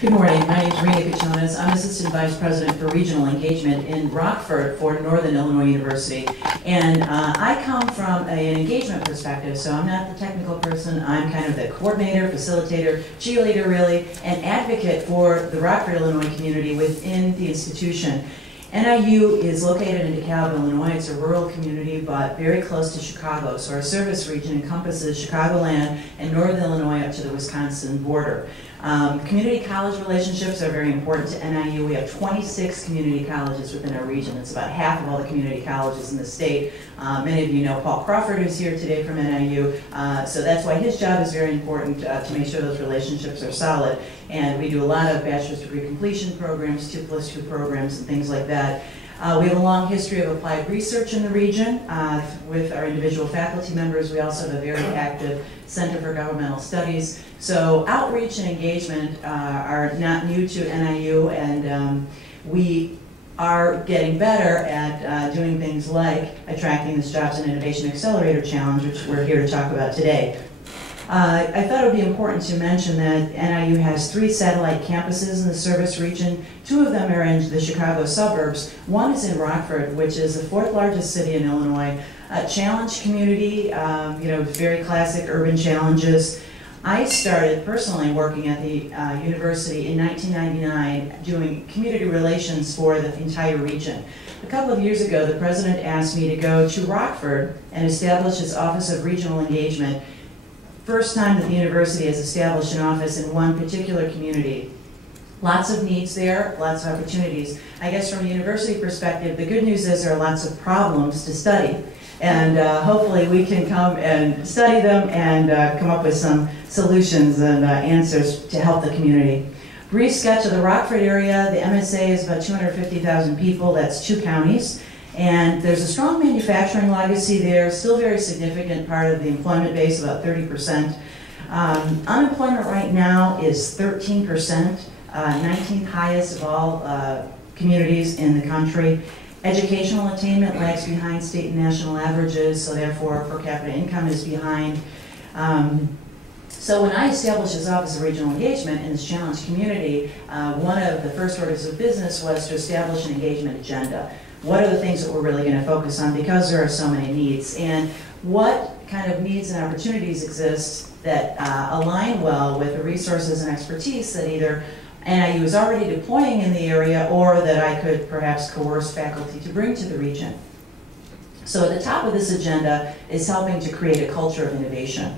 Good morning. My name is Rena Cotsones. I'm Assistant Vice President for Regional Engagement in Rockford for Northern Illinois University. And I come from an engagement perspective, so I'm not the technical person. I'm kind of the coordinator, facilitator, cheerleader really, and advocate for the Rockford, Illinois community within the institution. NIU is located in DeKalb, Illinois. It's a rural community, but very close to Chicago. So our service region encompasses Chicagoland and Northern Illinois up to the Wisconsin border. Community college relationships are very important to NIU. We have 26 community colleges within our region. It's about half of all the community colleges in the state. Many of you know Paul Crawford, who's here today from NIU. So that's why his job is very important to make sure those relationships are solid. And we do a lot of bachelor's degree completion programs, 2+2 programs, and things like that. We have a long history of applied research in the region with our individual faculty members. We also have a very active Center for Governmental Studies. So outreach and engagement are not new to NIU, and we are getting better at doing things like attracting this Jobs and Innovation Accelerator Challenge, which we're here to talk about today. I thought it would be important to mention that NIU has 3 satellite campuses in the service region. 2 of them are in the Chicago suburbs. One is in Rockford, which is the 4th largest city in Illinois. A challenge community, very classic urban challenges. I started personally working at the university in 1999 doing community relations for the entire region. A couple of years ago, the president asked me to go to Rockford and establish his Office of Regional Engagement. First time that the university has established an office in one particular community. Lots of needs there, lots of opportunities. I guess from a university perspective, the good news is there are lots of problems to study. And hopefully we can come and study them and come up with some solutions and answers to help the community. Brief sketch of the Rockford area. The MSA is about 250,000 people. That's 2 counties. And there's a strong manufacturing legacy there, still very significant part of the employment base, about 30%. Unemployment right now is 13%, 19th highest of all communities in the country. Educational attainment lags behind state and national averages, so therefore per capita income is behind. So when I established this Office of Regional Engagement in this challenged community, one of the first orders of business was to establish an engagement agenda. What are the things that we're really going to focus on because there are so many needs? And what kind of needs and opportunities exist that align well with the resources and expertise that either NIU is already deploying in the area or that I could perhaps coerce faculty to bring to the region? So at the top of this agenda is helping to create a culture of innovation.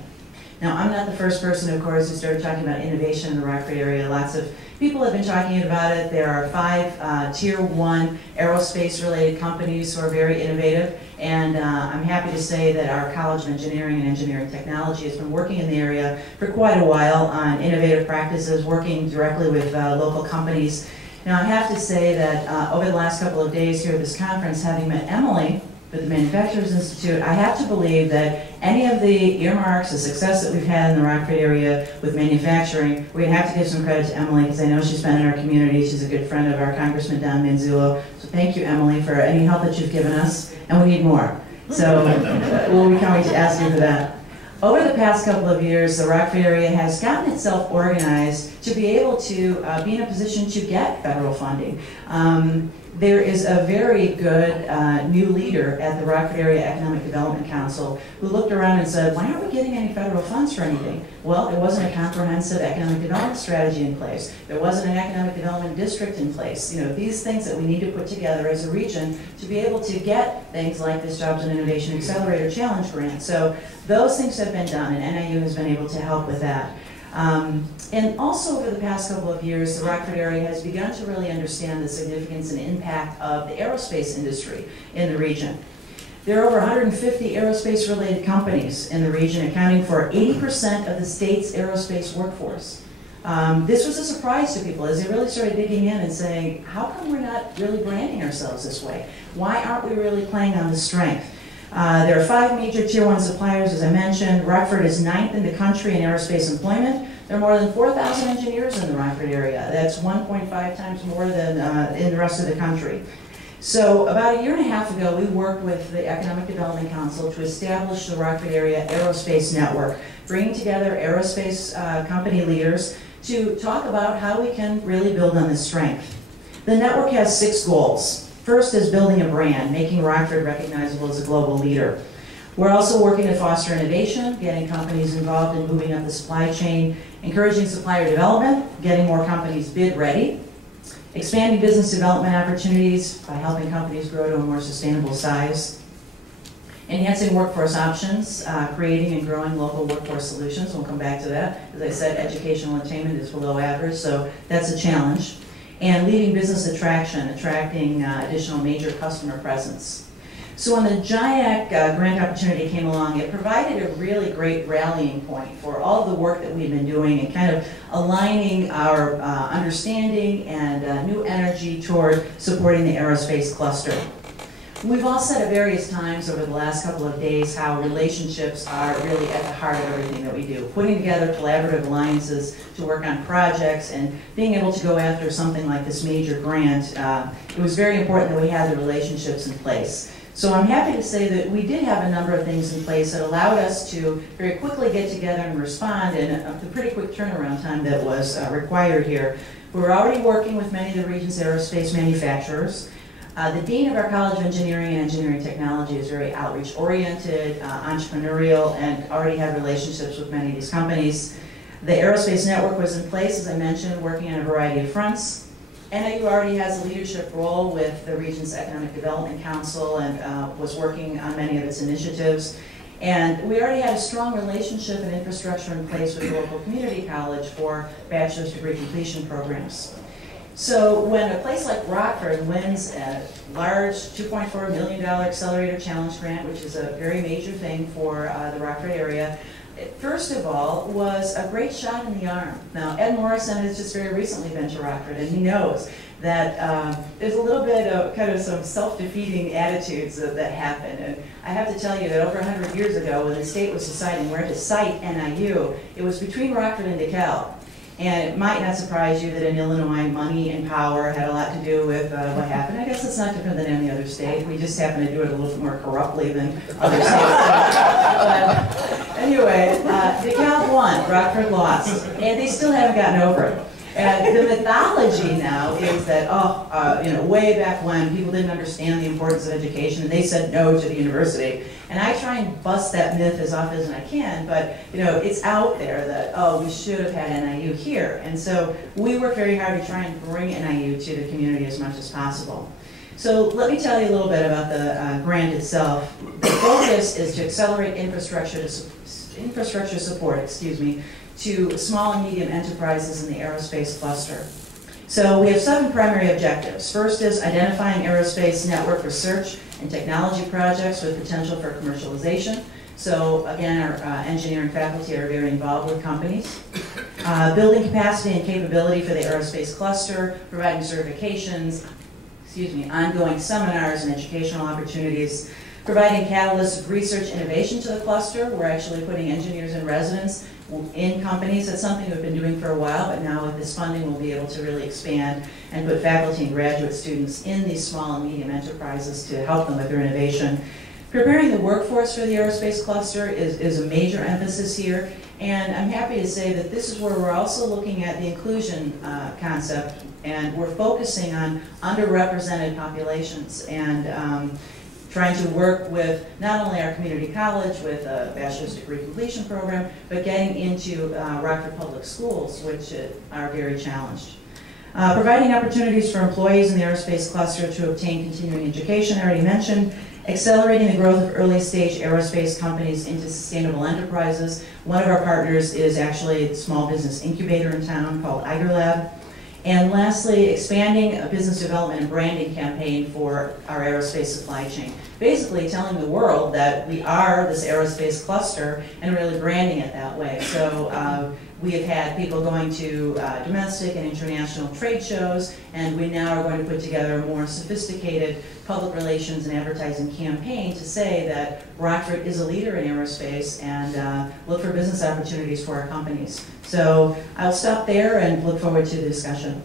Now, I'm not the first person, of course, who started talking about innovation in the Rockford area. Lots of people have been talking about it. There are 5 Tier 1 aerospace-related companies who are very innovative. And I'm happy to say that our College of Engineering and Engineering Technology has been working in the area for quite a while on innovative practices, working directly with local companies. Now, I have to say that over the last couple of days here at this conference, having met Emily with the Manufacturers Institute, I have to believe that any of the earmarks, the success that we've had in the Rockford area with manufacturing, we're going to have to give some credit to Emily because I know she's been in our community. She's a good friend of our Congressman Don Manzullo. So thank you, Emily, for any help that you've given us, and we need more. So we'll be coming to ask you for that. Over the past couple of years, the Rockford area has gotten itself organized to be able to be in a position to get federal funding. There is a very good new leader at the Rockford Area Economic Development Council who looked around and said, why aren't we getting any federal funds for anything? Well, there wasn't a comprehensive economic development strategy in place. There wasn't an economic development district in place. You know, these things that we need to put together as a region to be able to get things like this Jobs and Innovation Accelerator Challenge grant. So those things have been done, and NIU has been able to help with that. And also over the past couple of years, the Rockford area has begun to really understand the significance and impact of the aerospace industry in the region. There are over 150 aerospace-related companies in the region, accounting for 80% of the state's aerospace workforce. This was a surprise to people as they really started digging in and saying, how come we're not really branding ourselves this way? Why aren't we really playing on the strength? There are 5 major Tier 1 suppliers, as I mentioned. Rockford is 9th in the country in aerospace employment. There are more than 4,000 engineers in the Rockford area. That's 1.5 times more than in the rest of the country. So about a year and a half ago, we worked with the Economic Development Council to establish the Rockford Area Aerospace Network, bringing together aerospace company leaders to talk about how we can really build on this strength. The network has 6 goals. First is building a brand, making Rockford recognizable as a global leader. We're also working to foster innovation, getting companies involved in moving up the supply chain, encouraging supplier development, getting more companies bid ready, expanding business development opportunities by helping companies grow to a more sustainable size, enhancing workforce options, creating and growing local workforce solutions. We'll come back to that. As I said, educational attainment is below average, so that's a challenge. And leading business attraction, attracting additional major customer presence. So when the GIAC grant opportunity came along, it provided a really great rallying point for all of the work that we've been doing and kind of aligning our understanding and new energy toward supporting the aerospace cluster. We've all said at various times over the last couple of days how relationships are really at the heart of everything that we do. Putting together collaborative alliances to work on projects and being able to go after something like this major grant, it was very important that we had the relationships in place. So I'm happy to say that we did have a number of things in place that allowed us to very quickly get together and respond in a pretty quick turnaround time that was required here. We're already working with many of the region's aerospace manufacturers. The Dean of our College of Engineering and Engineering Technology is very outreach-oriented, entrepreneurial, and already had relationships with many of these companies. The Aerospace Network was in place, as I mentioned, working on a variety of fronts. NIU already has a leadership role with the region's Economic Development Council and was working on many of its initiatives. And we already had a strong relationship and infrastructure in place with the local community college for bachelor's degree completion programs. So when a place like Rockford wins a large $2.4 million Accelerator Challenge grant, which is a very major thing for the Rockford area, it, first of all, was a great shot in the arm. Now, Ed Morrison has just very recently been to Rockford, and he knows that there's a little bit of kind of some self-defeating attitudes that happen. And I have to tell you that over 100 years ago, when the state was deciding where to site NIU, it was between Rockford and DeKalb. And it might not surprise you that in Illinois, money and power had a lot to do with what happened. I guess it's not different than any other state. We just happen to do it a little bit more corruptly than other states. But anyway, DeKalb won, Rockford lost, and they still haven't gotten over it. And the mythology now is that, way back when, people didn't understand the importance of education, and they said no to the university. And I try and bust that myth as often as I can, but it's out there that, we should have had NIU here. And so we work very hard to try and bring NIU to the community as much as possible. So let me tell you a little bit about the grant itself. The focus is to accelerate infrastructure support, to small and medium enterprises in the aerospace cluster. So we have 7 primary objectives. First is identifying aerospace network research and technology projects with potential for commercialization. So again, our engineering faculty are very involved with companies. Building capacity and capability for the aerospace cluster, providing certifications, ongoing seminars and educational opportunities, providing catalysts of research innovation to the cluster. We're actually putting engineers in residence in companies. That's something we've been doing for a while, but now with this funding we'll be able to really expand and put faculty and graduate students in these small and medium enterprises to help them with their innovation. Preparing the workforce for the aerospace cluster is a major emphasis here, and I'm happy to say that this is where we're also looking at the inclusion concept, and we're focusing on underrepresented populations and trying to work with not only our community college with a bachelor's degree completion program, but getting into Rockford Public Schools, which are very challenged. Providing opportunities for employees in the aerospace cluster to obtain continuing education, I already mentioned. Accelerating the growth of early stage aerospace companies into sustainable enterprises. One of our partners is actually a small business incubator in town called IgerLab. And lastly, expanding a business development and branding campaign for our aerospace supply chain. Basically telling the world that we are this aerospace cluster and really branding it that way. So we have had people going to domestic and international trade shows, and we now are going to put together a more sophisticated public relations and advertising campaign to say that Rockford is a leader in aerospace and look for business opportunities for our companies. So I'll stop there and look forward to the discussion.